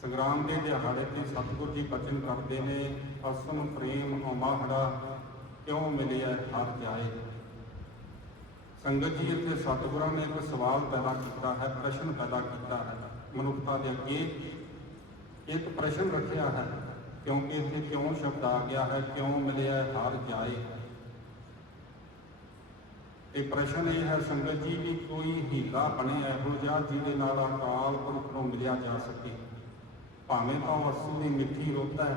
ਸੰਗਰਾਮ ਦੇ ਦਿਹਾੜੇ ਤੇ ਸਤਿਗੁਰ ਜੀ ਬਚਨ ਕਰਦੇ ਨੇ ਅਸਨ ਪ੍ਰੇਮ ਅਮਾਹੜਾ ਕਿਉਂ ਮਿਲਿਆ ਹਰ ਜਾਏ? ਸੰਗਤ ਜੀ, ਇੱਥੇ ਸਤਿਗੁਰਾਂ ਨੇ ਇੱਕ ਸਵਾਲ ਪੈਦਾ ਕੀਤਾ ਹੈ, ਪ੍ਰਸ਼ਨ ਪੈਦਾ ਕੀਤਾ ਹੈ ਮਨੁੱਖਤਾ ਦੇ ਅੱਗੇ। ਇੱਕ ਪ੍ਰਸ਼ਨ ਰੱਖਿਆ ਹੈ, ਕਿਉਂਕਿ ਇੱਥੇ ਕਿਉਂ ਸ਼ਬਦ ਆ ਗਿਆ ਹੈ, ਕਿਉਂ ਮਿਲਿਆ ਹਰ ਜਾਏ? ਇਹ ਪ੍ਰਸ਼ਨ ਇਹ ਹੈ, ਸੰਗਤ ਜੀ, ਕਿ ਕੋਈ ਹੀਲਾ ਬਣੇ ਇਹੋ ਜਿਹਾ ਜਿਹਦੇ ਨਾਲ ਅਕਾਲ ਪੁਰਖ ਨੂੰ ਮਿਲਿਆ ਜਾ ਸਕੇ। ਭਾਵੇਂ ਤਾਂ ਉਹ ਅਸੂ ਦੀ ਮਿੱਠੀ ਰੁੱਤ ਹੈ,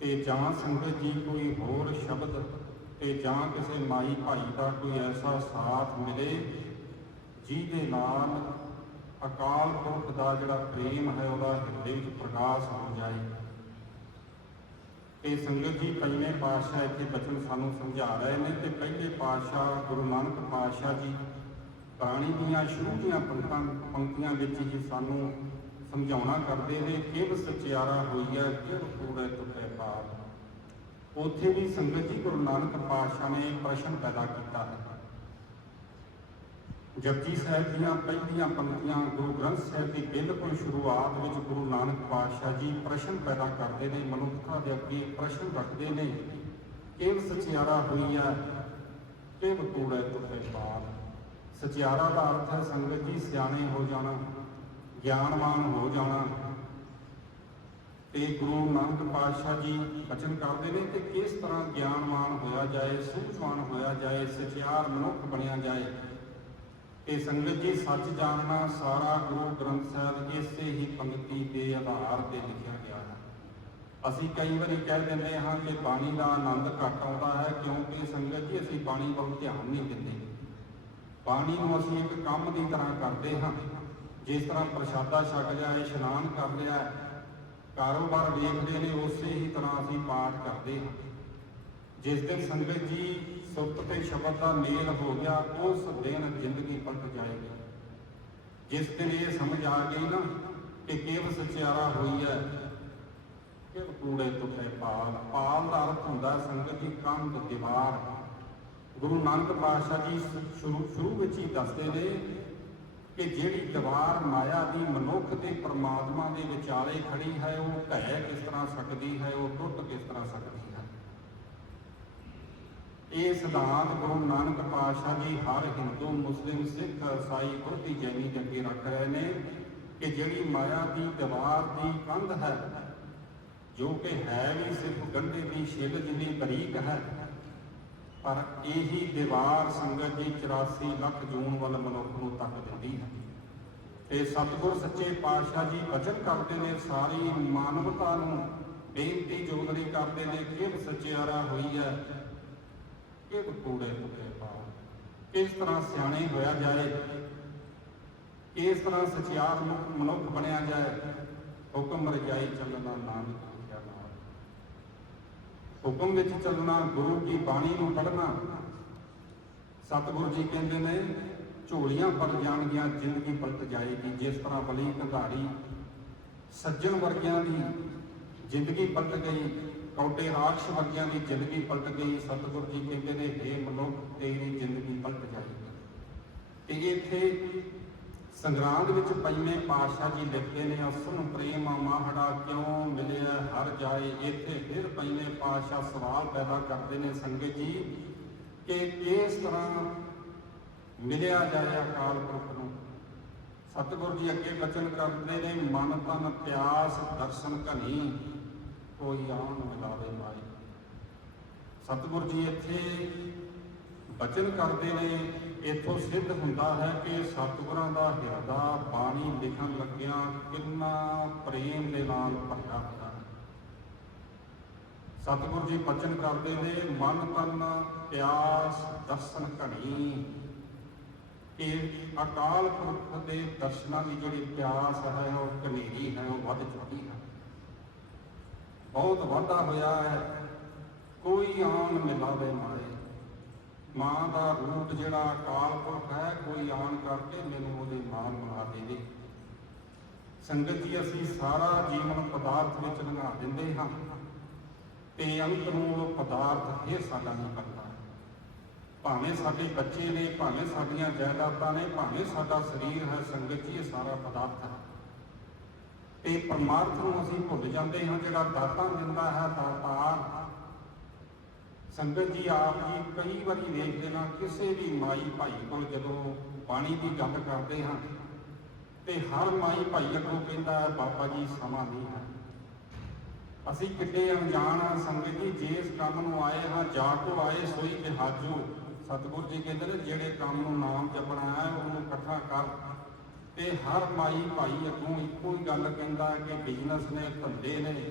ਤੇ ਜਾਂ ਸੰਗਤ ਜੀ ਕੋਈ ਹੋਰ ਸ਼ਬਦ, ਤੇ ਜਾਂ ਕਿਸੇ ਮਾਈ ਭਾਈ ਦਾ ਕੋਈ ਐਸਾ ਸਾਥ ਮਿਲੇ, ਜਿਹਦੇ ਨਾਲ ਅਕਾਲ ਪੁਰਖ ਦਾ ਜਿਹੜਾ ਪ੍ਰੇਮ ਹੈ, ਉਹਦਾ ਹਿਰਦੇ ਵਿੱਚ ਪ੍ਰਕਾਸ਼ ਹੋ ਜਾਏ। ਤੇ ਸੰਗਤ ਜੀ ਪਹਿਲੇ ਪਾਤਸ਼ਾਹ ਇੱਥੇ ਬਚਨ ਸਾਨੂੰ ਸਮਝਾ ਰਹੇ ਨੇ, ਤੇ ਪਹਿਲੇ ਪਾਤਸ਼ਾਹ ਗੁਰੂ ਨਾਨਕ ਪਾਤਸ਼ਾਹ ਜੀ ਬਾਣੀ ਦੀਆਂ ਸ਼ੁਰੂ ਦੀਆਂ ਪੰਕਤਾਂ, ਪੰਕਤੀਆਂ ਵਿੱਚ ਹੀ ਸਾਨੂੰ ਸਮਝਾਉਣਾ ਕਰਦੇ ਨੇ ਕਿਵ ਸਚਿਆਰਾ ਹੋਈ ਕਿਵ ਕੂੜੇ ਟੁੱਟੇ ਪਾਪ ਉੱਥੇ ਵੀ ਸੰਗਤ ਜੀ ਗੁਰੂ ਨਾਨਕ ਪਾਤਸ਼ਾਹ ਨੇ ਪ੍ਰਸ਼ਨ ਪੈਦਾ ਕੀਤਾ ਹੈ। ਜਪਜੀ ਸਾਹਿਬ ਦੀਆਂ ਪਹਿਲੀਆਂ ਪੰਕਤੀਆਂ ਗੁਰੂ ਗ੍ਰੰਥ ਸਾਹਿਬ ਦੀ ਬਿਲਕੁਲ ਸ਼ੁਰੂਆਤ ਵਿੱਚ ਗੁਰੂ ਨਾਨਕ ਪਾਤਸ਼ਾਹ ਜੀ ਪ੍ਰਸ਼ਨ ਪੈਦਾ ਕਰਦੇ ਨੇ, ਮਨੁੱਖਤਾ ਦੇ ਅੱਗੇ ਪ੍ਰਸ਼ਨ ਰੱਖਦੇ ਨੇ ਕਿਵ ਸਚਿਆਰਾ ਹੋਈ ਹੈ ਕਿਵ ਕੂੜੇ ਟੁੱਟੇ ਪਾਪ ਸਚਿਆਰਾ ਦਾ ਅਰਥ ਹੈ, ਸੰਗਤ ਜੀ ਸਿਆਣੇ ਹੋ ਜਾਣਾ। ਗਿਆਨਵਾਨ ਹੋ ਜਾਣਾ। ਤੇ ਗੁਰੂ ਨਾਨਕ ਪਾਤਸ਼ਾਹ ਜੀ ਬਚਨ ਕਰਦੇ ਨੇ ਕਿ ਕਿਸ ਤਰ੍ਹਾਂ ਗਿਆਨਵਾਨ ਹੋਇਆ ਜਾਏ, ਸੂਝਵਾਨ ਹੋਇਆ ਜਾਏ, ਸਚਿਆਰ ਮਨੁੱਖ ਬਣਿਆ ਜਾਏ। ਤੇ ਸੰਗਤ ਜੀ ਸੱਚ ਜਾਣਨਾ ਸਾਰਾ ਗੁਰੂ ਗ੍ਰੰਥ ਸਾਹਿਬ ਇਸੇ ਹੀ ਪੰਕਤੀ ਦੇ ਆਧਾਰ ਤੇ ਲਿਖਿਆ ਗਿਆ ਹੈ। ਅਸੀਂ ਕਈ ਵਾਰੀ ਕਹਿ ਦਿੰਦੇ ਹਾਂ ਕਿ ਬਾਣੀ ਦਾ ਆਨੰਦ ਘੱਟ ਆਉਂਦਾ ਹੈ ਕਿਉਂਕਿ ਸੰਗਤ ਜੀ ਅਸੀਂ ਬਾਣੀ ਵੱਲ ਧਿਆਨ ਨਹੀਂ ਦਿੰਦੇ। ਬਾਣੀ ਨੂੰ ਅਸੀਂ ਇੱਕ ਕੰਮ ਦੀ ਤਰ੍ਹਾਂ ਕਰਦੇ ਹਾਂ। ਜਿਸ ਤਰ੍ਹਾਂ ਪ੍ਰਸ਼ਾਦਾ ਛਕ ਲਿਆ ਇਸ਼ਨਾਨ ਕਰ ਲਿਆ ਕਾਰੋਬਾਰ ਵੇਖਦੇ ਨੇ, ਉਸੇ ਹੀ ਤਰ੍ਹਾਂ ਅਸੀਂ ਪਾਠ ਕਰਦੇ ਹਾਂ। ਜਿਸ ਦਿਨ ਸੰਗਤ ਜੀ ਸੁਰਤ ਤੇ ਸ਼ਬਦ ਦਾ ਮੇਲ ਹੋ ਗਿਆ, ਉਸ ਦਿਨ ਜ਼ਿੰਦਗੀ ਪਲਟ ਜਾਏਗੀ। ਜਿਸ ਦਿਨ ਇਹ ਸਮਝ ਆ ਗਈ ਨਾ ਕਿ ਕੇਵ ਸਚਿਆਰਾ ਹੋਈ ਹੈ, ਕਿ ਕੂੜੇ ਤੁਠੇ ਪਾਲ। ਪਾਲ ਦਾ ਅਰਥ ਹੁੰਦਾ ਸੰਗਤ ਦੀ ਕੰਧ, ਦੀਵਾਰ। ਗੁਰੂ ਨਾਨਕ ਪਾਤਸ਼ਾਹ ਜੀ ਸ਼ੁਰੂ ਸ਼ੁਰੂ ਵਿੱਚ ਹੀ ਦੱਸਦੇ ਨੇ ਕਿ ਜਿਹੜੀ ਦੀਵਾਰ ਮਾਇਆ ਦੀ ਮਨੁੱਖ ਤੇ ਪਰਮਾਤਮਾ ਦੇ ਵਿਚਾਲੇ ਖੜੀ ਹੈ, ਉਹ ਢਹਿ ਕਿਸ ਤਰ੍ਹਾਂ ਸਕਦੀ ਹੈ, ਉਹ ਟੁੱਟ ਕਿਸ ਤਰ੍ਹਾਂ ਸਕਦੀ ਹੈ? ਇਹ ਸਿਧਾਂਤ ਗੁਰੂ ਨਾਨਕ ਪਾਤਸ਼ਾਹ ਜੀ ਹਰ ਹਿੰਦੂ, ਮੁਸਲਿਮ, ਸਿੱਖ ਈਸਾਈ ਬੁੱਧੀ ਜੈਨੀ ਜੱਗੇ ਰੱਖ ਰਹੇ ਨੇ ਕਿ ਜਿਹੜੀ ਮਾਇਆ ਦੀ ਦੀਵਾਰ ਦੀ ਕੰਧ ਹੈ, ਜੋ ਕਿ ਹੈ ਵੀ ਸਿਰਫ ਗੰਢੇ ਦੀ ਛਿੱਲ ਜਿੰਨੀ ਬਰੀਕ ਹੈ ਪਰ ਇਹੀ ਦੀਵਾਰ ਸੰਗਤ ਦੀ 84 ਲੱਖ ਜੂਨ ਵੱਲ ਮਨੁੱਖ ਨੂੰ ਤੱਕ ਦਿੰਦੀ ਹੈ। ਤੇ ਸਤਿਗੁਰ ਸੱਚੇ ਪਾਤਸ਼ਾਹ ਜੀ ਬਚਨ ਕਰਦੇ ਨੇ, ਸਾਰੀ ਮਾਨਵਤਾ ਨੂੰ ਬੇਨਤੀ ਜੋਗਰੀ ਕਰਦੇ ਨੇ ਕਿ ਸੱਚਿਆਰਾ ਹੋਈ ਹੈ। ਕਿ ਕੂੜੇ ਟੁੱਟੇ ਪਾਓ ਕਿਸ ਤਰ੍ਹਾਂ ਸਿਆਣੇ ਹੋਇਆ ਜਾਏ ਕਿਸ ਤਰ੍ਹਾਂ ਸਚਿਆਰ ਮਨੁੱਖ- ਬਣਿਆ ਜਾਏ, ਹੁਕਮ ਰਜਾਈ ਚੱਲਣਾ ਨਾਮ ਹੁਕਮ ਵਿੱਚ ਚੱਲਣਾ, ਗੁਰੂ ਕੀ ਬਾਣੀ ਨੂੰ ਪੜ੍ਹਨਾ। ਸਤਿਗੁਰੂ ਜੀ ਕਹਿੰਦੇ ਨੇ, ਝੋਲੀਆਂ ਪਲ ਜਾਣਗੀਆਂ, ਜ਼ਿੰਦਗੀ ਪਲਟ ਜਾਏਗੀ। ਜਿਸ ਤਰ੍ਹਾਂ ਬਲੀ ਕੰਧਾਰੀ ਸੱਜਣ ਵਰਗਿਆਂ ਦੀ ਜ਼ਿੰਦਗੀ ਪਲਟ ਗਈ, ਕੌਡੇ ਰਾਖਸ਼ ਵਰਗਿਆਂ ਦੀ ਜ਼ਿੰਦਗੀ ਪਲਟ ਗਈ, ਸਤਿਗੁਰੂ ਜੀ ਕਹਿੰਦੇ ਨੇ हे ਮਨੁੱਖ, ਤੇਰੀ ਜ਼ਿੰਦਗੀ ਪਲਟ ਜਾਏਗੀ। ਤੇ ਇੱਥੇ ਸੰਗਰਾਂਦ ਵਿੱਚ ਪੰਜਵੇਂ ਪਾਤਸ਼ਾਹ ਜੀ ਲਿਖਦੇ ਨੇ ਅਸਨ ਪ੍ਰੇਮ ਮਾਹੜਾ ਕਿਉਂ ਮਿਲਿਆ, ਹਰ ਜਾਏ ਇੱਥੇ? ਫਿਰ ਪੰਜਵੇਂ ਪਾਤਸ਼ਾਹ ਸਵਾਲ ਪੈਦਾ ਕਰਦੇ ਨੇ ਸੰਗਤ ਜੀ ਕਿ ਕਿਸ ਤਰ੍ਹਾਂ ਮਿਲਿਆ ਜਾਏ ਅਕਾਲ ਪੁਰਖ ਨੂੰ? ਸਤਿਗੁਰੂ ਜੀ ਅੱਗੇ ਬਚਨ ਕਰਦੇ ਨੇ, ਮਨ ਤਨ ਪਿਆਸ, ਦਰਸ਼ਨ ਘਨੀ, ਕੋਈ ਆਉਣ ਮਿਲਾਵੇ ਮਾਈ ਸਤਿਗੁਰੂ ਜੀ ਇੱਥੇ ਬਚਨ ਕਰਦੇ ਨੇ, ਇਥੋਂ ਸਿੱਧ ਹੁੰਦਾ ਹੈ ਕਿ ਸਤਿਗੁਰਾਂ ਦਾ ਹਿਰਦਾ ਬਾਣੀ ਲਿਖਣ ਲੱਗਿਆ ਕਿੰਨਾ ਪ੍ਰੇਮ ਦੇ ਨਾਲ ਭਰਿਆ ਹੁੰਦਾ ਹੈ। ਸਤਿਗੁਰੂ ਜੀ ਬਚਨ ਕਰਦੇ ਨੇ, ਮਨ ਤਨ ਪਿਆਸ ਦਰਸ਼ਨ ਘਣੀ। ਇਹ ਅਕਾਲ ਪੁਰਖ ਦੇ ਦਰਸ਼ਨਾਂ ਦੀ ਜਿਹੜੀ ਪਿਆਸ ਹੈ, ਉਹ ਕਨੇਰੀ ਹੈ, ਉਹ ਵੱਧ ਚੁੱਕੀ ਹੈ। ਬਹੁਤ ਵਾਧਾ ਹੋਇਆ ਹੈ। ਕੋਈ ਆਨ ਮਿਲਾਵੇ ਮਾਏ। ਮਾਂ ਦਾ ਰੂਪ ਜਿਹੜਾ ਅਕਾਲ ਪੁਰਖ ਹੈ, ਕੋਈ ਆਨ ਕਰਕੇ ਮੈਨੂੰ ਉਹਦੇ ਨਾਲ ਮਿਲਾ ਦੇਵੇ ਸੰਗਤ ਜੀ, ਅਸੀਂ ਸਾਰਾ ਜੀਵਨ ਪਦਾਰਥ ਵਿੱਚ ਲੰਘਾ ਦਿੰਦੇ ਹਾਂ ਤੇ ਅੰਤ ਨੂੰ ਉਹ ਪਦਾਰਥ ਇਹ ਸਾਡਾ ਨਹੀਂ ਕਰਦਾ ਭਾਵੇਂ ਸਾਡੇ ਬੱਚੇ ਨੇ, ਭਾਵੇਂ ਸਾਡੀਆਂ ਜਾਇਦਾਦਾਂ ਨੇ, ਭਾਵੇਂ ਸਾਡਾ ਸਰੀਰ ਹੈ, ਸੰਗਤ ਜੀ, ਇਹ ਸਾਰਾ ਪਦਾਰਥ ਹੈ। ਤੇ ਪਰਮਾਰਥ ਨੂੰ ਅਸੀਂ ਭੁੱਲ ਜਾਂਦੇ ਹਾਂ, ਜਿਹੜਾ ਦਾਤਾ ਦਿੰਦਾ ਹੈ, ਦਾਤਾ ਸੰਗਤ ਜੀ ਆਪ ਜੀ ਕਈ ਵਾਰੀ ਵੇਖਦੇ ਨਾ ਕਿਸੇ ਵੀ ਮਾਈ ਭਾਈ ਕੋਲ ਜਦੋਂ ਪਾਣੀ ਦੀ ਗੱਲ ਕਰਦੇ ਹਾਂ ਤੇ ਹਰ ਮਾਈ ਭਾਈ ਅੱਗੋਂ ਕਹਿੰਦਾ ਹੈ, ਬਾਬਾ ਜੀ, ਸਮਾਂ ਨਹੀਂ ਹੈ। ਅਸੀਂ ਕਿੱਡੇ ਅਣਜਾਣ ਹਾਂ ਸੰਗਤ ਜੀ, ਜਿਸ ਕੰਮ ਨੂੰ ਆਏ ਹਾਂ ਜਾ ਕੋ ਆਏ ਸੋਈ ਜਹਾਜੋ ਸਤਿਗੁਰ ਜੀ ਕਹਿੰਦੇ ਨੇ, ਜਿਹੜੇ ਕੰਮ ਨੂੰ ਨਾਮ ਜਪਣਾ ਹੈ, ਉਹਨੂੰ ਇਕੱਠਾ ਕਰ। ਤੇ ਹਰ ਮਾਈ ਭਾਈ ਅੱਗੋਂ ਇੱਕੋ ਹੀ ਗੱਲ ਕਹਿੰਦਾ ਕਿ ਬਿਜ਼ਨਸ ਨੇ, ਧੰਦੇ ਨੇ,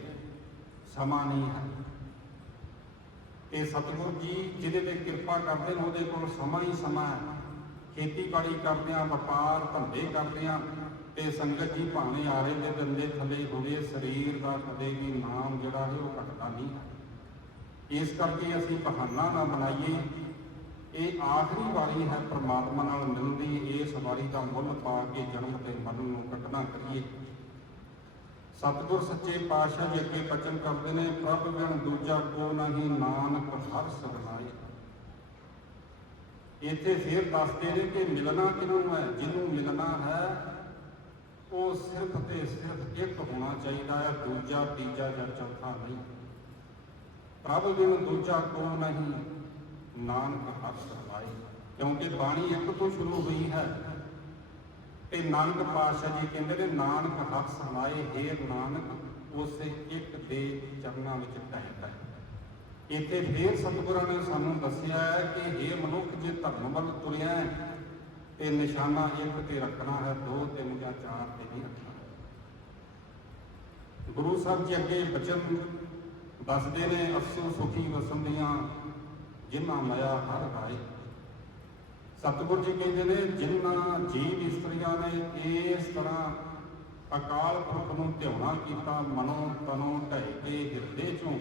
ਸਮਾਂ ਨਹੀਂ ਹੈ। ਇਹ ਸਤਿਗੁਰ ਜੀ, ਜਿਹਦੇ ਤੇ ਕਿਰਪਾ ਕਰਦੇ ਨੇ, ਉਹਦੇ ਕੋਲ ਸਮਾਂ ਹੀ ਸਮਾਂ ਹੈ। ਖੇਤੀਬਾੜੀ ਕਰਦੇ ਆ ਵਪਾਰ, ਧੰਦੇ ਕਰਦੇ ਆ ਤੇ ਸੰਗਤ ਜੀ ਭਾਵੇਂ ਆਰੇ ਦੇ ਦੰਦੇ ਥੱਲੇ ਹੋਵੇ, ਸਰੀਰ ਦਾ ਕਦੇ ਵੀ ਨਾਮ ਜਿਹੜਾ ਹੈ ਉਹ ਘਟਦਾ ਨਹੀਂ। ਹੈ ਇਸ ਕਰਕੇ ਅਸੀਂ ਬਹਾਨਾ ਨਾ ਬਣਾਈਏ। ਇਹ ਆਖਰੀ ਵਾਰੀ ਹੈ, ਪ੍ਰਮਾਤਮਾ ਨਾਲ ਮਿਲਣ ਦੀ ਇਸ ਵਾਰੀ ਦਾ ਮੁੱਲ ਪਾ ਕੇ ਜਨਮ ਤੇ ਮਰਨ ਨੂੰ ਕੱਟਣਾ ਕਰੀਏ। ਸਤਿਗੁਰ ਸੱਚੇ ਪਾਤਸ਼ਾਹ ਜੀ ਅੱਗੇ ਬਚਨ ਕਰਦੇ ਨੇ, ਪ੍ਰਭ ਬਿਨ ਦੂਜਾ ਕੋ ਨਹੀਂ ਨਾਨਕ ਹਰ ਸਗਨਾਏ ਇੱਥੇ ਫੇਰ ਦੱਸਦੇ ਨੇ ਕਿ ਮਿਲਣਾ ਕਿਹਨੂੰ ਹੈ, ਜਿਹਨੂੰ ਮਿਲਣਾ ਹੈ, ਉਹ ਸਿਰਫ ਤੇ ਸਿਰਫ ਇੱਕ ਹੋਣਾ ਚਾਹੀਦਾ ਹੈ, ਦੂਜਾ, ਤੀਜਾ ਜਾਂ ਚੌਥਾ ਨਹੀਂ। ਪ੍ਰਭ ਬਿਨ ਦੂਜਾ ਕੋ ਨਹੀਂ ਨਾਨਕ ਹਰ ਸਗਨਾਏ ਕਿਉਂਕਿ ਬਾਣੀ ਇੱਕ ਤੋਂ ਸ਼ੁਰੂ ਹੋਈ ਹੈ। ਤੇ ਨਾਨਕ ਪਾਤਸ਼ਾਹ ਜੀ ਕਹਿੰਦੇ ਨੇ, ਨਾਨਕ ਹੱਥ ਸਮਾਏ ਹੈ ਨਾਨਕ, ਉਸੇ ਇੱਕ ਦੇ ਚਰਨਾਂ ਵਿੱਚ ਢਹਿੰਦਾ ਇੱਥੇ ਫੇਰ ਸਤਿਗੁਰਾਂ ਨੇ ਸਾਨੂੰ ਦੱਸਿਆ ਹੈ ਕਿ ਇਹ ਮਨੁੱਖ, ਜੇ ਧਰਮ ਵੱਲ ਤੁਰਿਆ ਹੈ, ਤੇ ਨਿਸ਼ਾਨਾ ਇੱਕ ਤੇ ਰੱਖਣਾ ਹੈ, ਦੋ, ਤਿੰਨ ਜਾਂ ਚਾਰ ਤੇ ਨਹੀਂ ਰੱਖਣਾ ਗੁਰੂ ਸਾਹਿਬ ਜੀ ਅੱਗੇ ਬਚਨ ਦੱਸਦੇ ਨੇ, ਅਸੂ ਸੁਖੀ ਵਸੰਦੀਆਂ ਜਿਨ੍ਹਾਂ ਮਾਇਆ ਹਰ ਰਾਏ ਸਤਿਗੁਰੂ ਜੀ ਕਹਿੰਦੇ ਨੇ ਜਿਨ੍ਹਾਂ ਜੀਵ ਇਸਤਰੀਆਂ ਨੇ ਇਸ ਤਰ੍ਹਾਂ ਅਕਾਲ ਪੁਰਖ ਨੂੰ ਧਿਆਉਣਾ ਕੀਤਾ, ਮਨੋਂ ਤਨੋਂ ਢਹਿ ਕੇ ਹਿਰਦੇ ਚੋਂ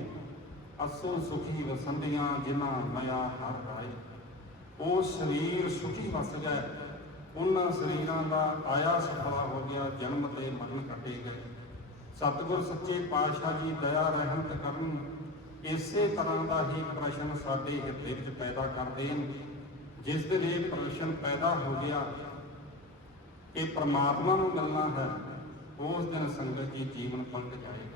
ਅਸੋ ਸੁਖੀ ਵਸੰਦੀਆਂ, ਜਿਨ੍ਹਾਂ ਮਾਇਆ ਹਰ ਰਾਏ ਉਹ ਸਰੀਰ ਸੁਖੀ ਵਸ ਗਏ ਉਹਨਾਂ ਸਰੀਰਾਂ ਦਾ ਆਇਆ ਸਫਲਾ ਹੋ ਗਿਆ, ਜਨਮ ਤੇ ਮਰਨ ਕੱਟੇ ਗਏ। ਸਤਿਗੁਰ ਸੱਚੇ ਪਾਤਸ਼ਾਹ ਜੀ ਦਇਆ ਰਹਿਮਤ ਕਰਨ, ਇਸੇ ਤਰ੍ਹਾਂ ਦਾ ਹੀ ਪ੍ਰਸ਼ਨ ਸਾਡੇ ਹਿਰਦੇ ਵਿੱਚ ਪੈਦਾ ਕਰਦੇ ਨੇ ਜਿਸ ਦਿਨ ਇਹ ਪ੍ਰਸ਼ਨ ਪੈਦਾ ਹੋ ਗਿਆ ਕਿ ਪ੍ਰਮਾਤਮਾ ਨੂੰ ਮਿਲਣਾ ਹੈ, ਉਸ ਦਿਨ ਸੰਗਤ ਜੀ ਜੀਵਨ ਪਲਟ ਜਾਏਗਾ।